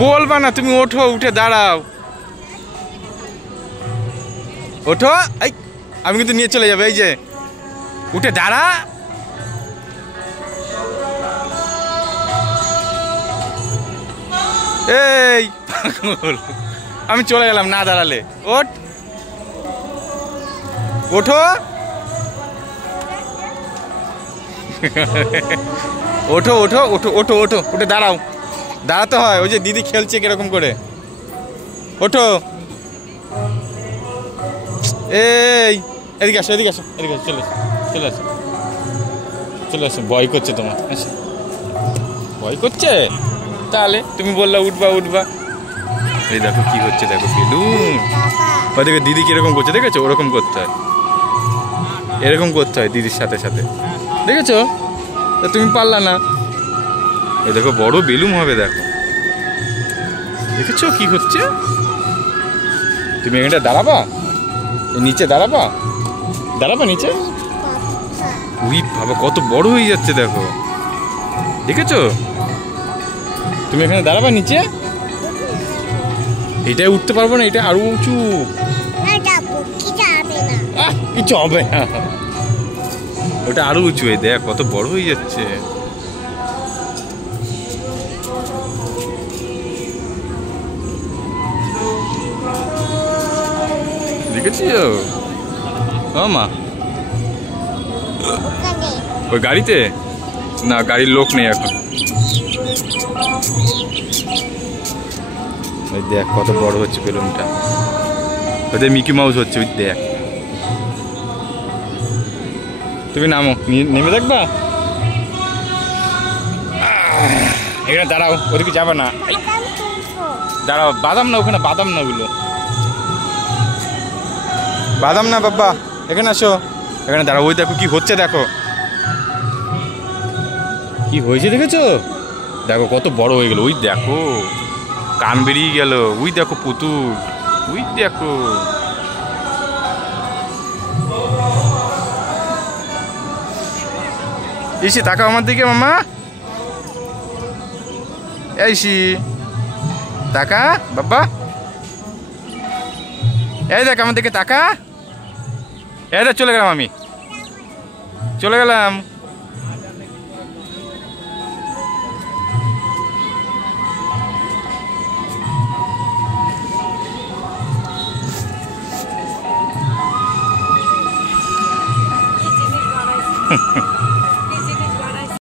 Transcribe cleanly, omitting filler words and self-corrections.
বলবা না তুমি, ওঠো, উঠে দাঁড়াও, ওঠো। এই আমি কিন্তু নিয়ে চলে যাবে, এই যে উঠে দাঁড়া। এই পাগল, আমি চলে গেলাম না দাঁড়ালে। ওঠ, ওঠো, ওঠো ওঠো ওঠো ওঠো ওঠো, উঠে দাঁড়াও। দাঁড়াতে হয়, ওই যে দিদি খেলছে কিরকম করে। ওঠো, এই এদিকে আসো, এদিকে আসো, এদিকে আসো, চলে আসো, চলে আসো, চলে আসো। ভয় করছে তোমার, ভয় করছে? তাহলে তুমি বললা উঠবা উঠবা। এই দেখো কি হচ্ছে, দেখো বেলুন। ওদিকে দিদি কিরকম করছে দেখেছো? ওরকম করতে হয়, এরকম করতে হয় দিদির সাথে সাথে, দেখেছো? তা তুমি পারলা না। এই দেখো বড় বেলুন হবে, দেখো, দেখেছো কি হচ্ছে? তুমি এখানটা দাঁড়াবা, নিচে দাঁড়াবা, দাঁড়াবা নিচে। উই বাবা, কত বড় হয়ে যাচ্ছে দেখো, দেখেছো? তুমি এখানে দাঁড়াবা নিচে। এটাই উঠতে পারবো না, এটা আরো উঁচু। কিছু হবে না, ওটা আরো উঁচু। এই দেখ কত বড় হয়ে যাচ্ছে। দেখেছিস? মা ওই গাড়িতে না, গাড়ির লোক নেই এখন। ওই দেখ কত বড় হচ্ছে বেলুনটা, ওদের মিকি মাউস হচ্ছে। ওই দেখ, তুমি নামো, নেমে দেখবা। এখানে দাঁড়াও, ওদিকে যাবে না, দাঁড়াও। বাদাম না ওখানে, বাদাম না ওগুলো, বাদাম না বাবা, এখানে আসো, এখানে দাঁড়াও। ওই দেখো কি হচ্ছে, দেখো কি হয়েছে, দেখেছো? দেখো কত বড় হয়ে গেল। ওই দেখো কান বেরিয়ে গেল। ওই দেখো পুতুল, ওই দেখো। ইসি তাকাও আমার দিকে মামা, এইসি তাকা বাবা, এই দেখ আমার দিকে তাকা। এই দেখ চলে গেলাম, আমি চলে গেলাম।